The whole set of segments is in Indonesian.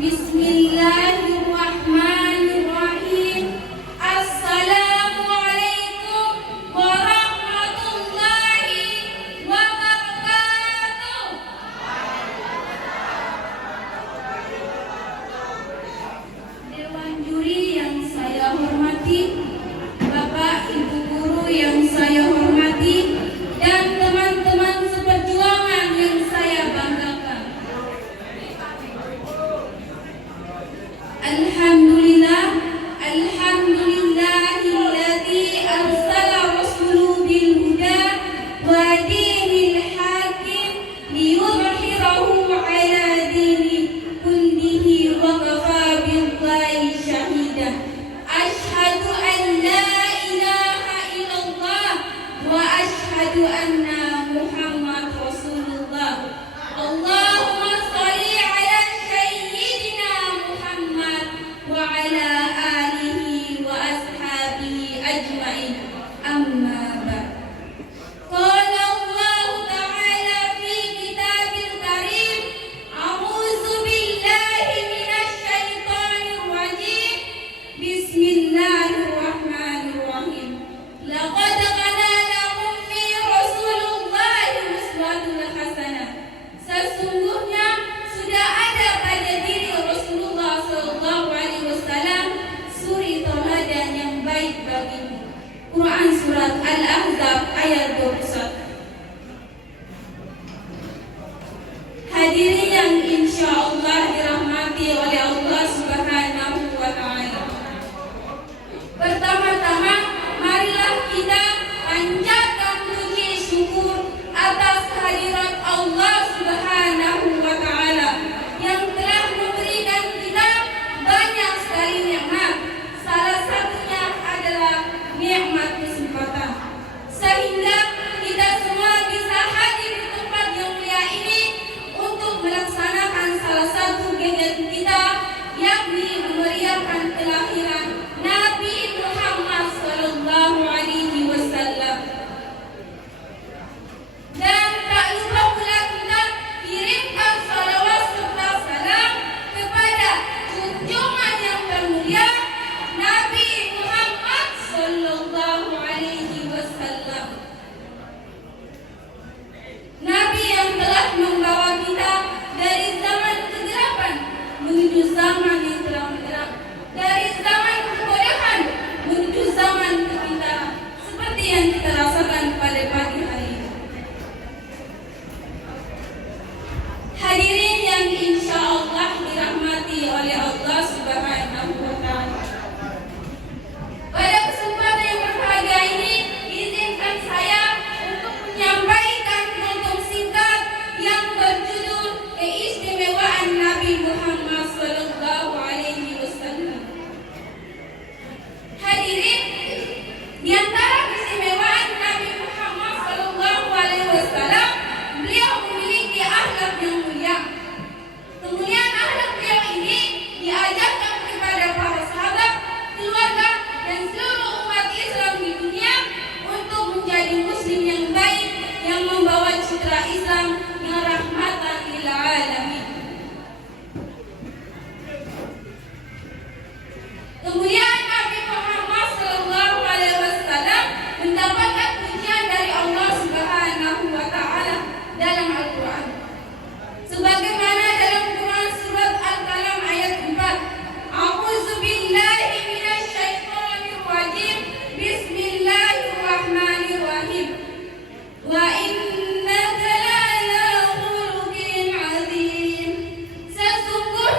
Bismillahirrahmanirrahim. Assalamualaikum warahmatullahi wabarakatuh. Dewan juri yang saya hormati, Bapak Ibu guru yang saya hormati, dan teman-teman seperjuangan yang saya banggakan. Alhamdulillahilladzi arsala rasulahu bil huda wa dinil hakim liyudhhirahu ala dini kullihi wa kafa billahi shahida. Asyhadu an la ilaha illallah wa asyhadu anna Muhammad Rasulullah. Allahumma shalli ala sayyidina Muhammad wa ala alihi wa ashabihi ajma'in. Amma ba'd. Qala Allah ta'ala fi kitabil karim, a'udzu billahi minasy syaithanir rajim. Bismillahirrahmanirrahim. Laqad kana lakum fi Rasulillahi uswatun hasanah. Sesungguhnya sudah ada pada diri Rasulullah sallallahu alaihi wasallam suri teladan yang baik bagimu. Quran surat Al-Ahzab ayat 21. Hadirin yang insyaallah dirahmati oleh Allah Subhanahu wa taala. Pertama-tama marilah kita panjatkan puji syukur atas kehadirat Allah Subhanahu wa taala yang telah memberikan kita banyak sekali nikmat. Salah satunya adalah nikmat kesempatan, sehingga kita semua bisa hadir di tempat yang mulia ini untuk melaksanakan salah satu kegiatan kita, yakni memeriahkan kelahiran Nabi Muhammad sallallahu alaihi wasallam. Dan tak lupa pula kita kirimkan salawat serta salam kepada junjungan yang termulia Nabi Muhammad sallallahu alaihi wasallam. Nabi yang telah membawa kita dari zaman kegelapan menuju zaman yang terang, dari zaman kebodohan menuju zaman kepintaran, seperti yang kita rasakan pada pagi hari ini. Hadirin yang insyaallah dirahmati oleh Allah Subhanahu wa taala. Pada kesempatan yang berbahagia ini, izinkan saya untuk menyampaikan penutup singkat yang berjudul Keistimewaan Nabi Muhammad sallallahu alaihi wasallam. Hadirin, di antara keistimewaan Nabi Muhammad sallallahu alaihi wasallam, beliau memiliki akhlak yang mulia. Kemuliaan akhlak beliau ini diajarkan kepada para sahabat, keluarga, dan seluruh umat Islam di dunia untuk menjadi muslim yang baik yang membawa citra Islam yang rahmatan lil alamin. Kemuliaan Nabi Muhammad sallallahu alaihi wasallam mendapatkan pujian dari Allah Subhanahu wa taala dalam Al-Qur'an. Sebagaimana dalam Quran surat Al-Qalam ayat 4, a'udzu billahi minasy syaithanir rajim. Bismillahirrahmanirrahim. Wa innaka la'ala khuluqin 'adzim. Sesungguhnya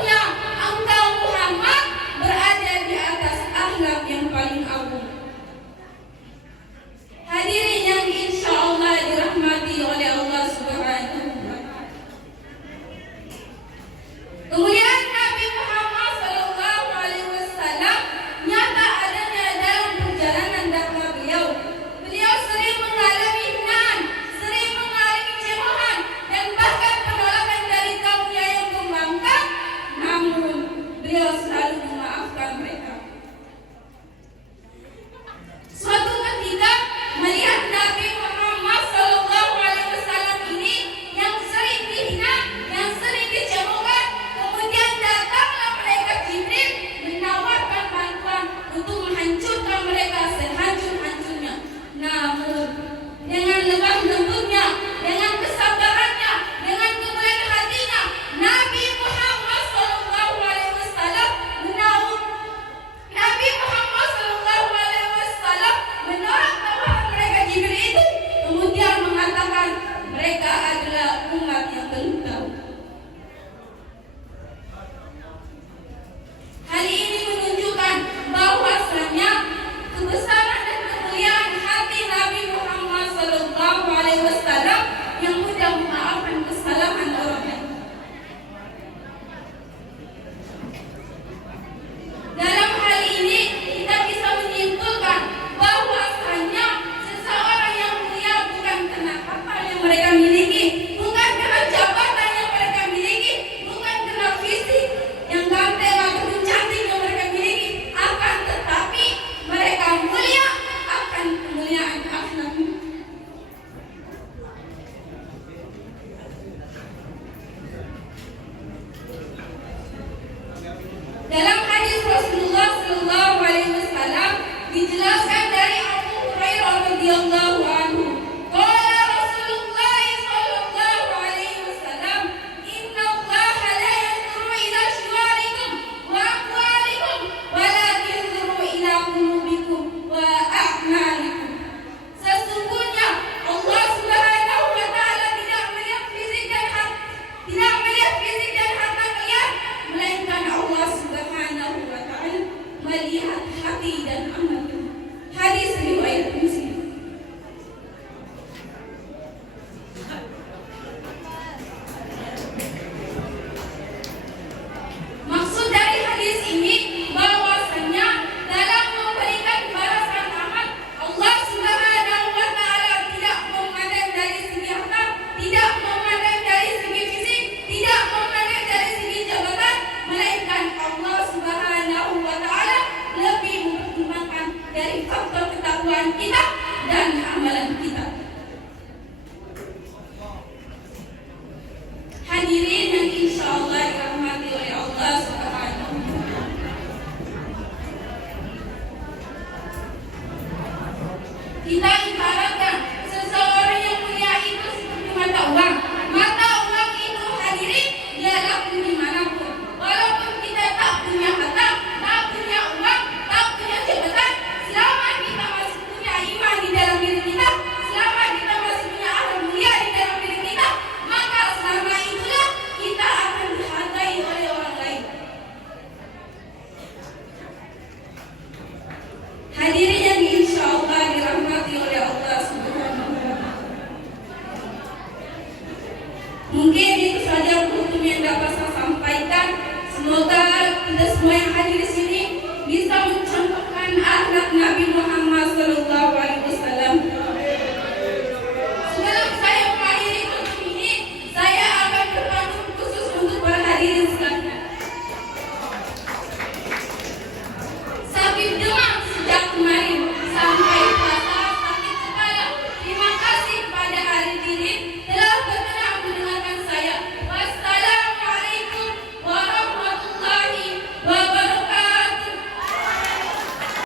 Mungkin itu saja hukum yang dapat saya sampaikan. Semoga kita semua yang hadir di sini bisa mencontohkan akhlak Nabi Muhammad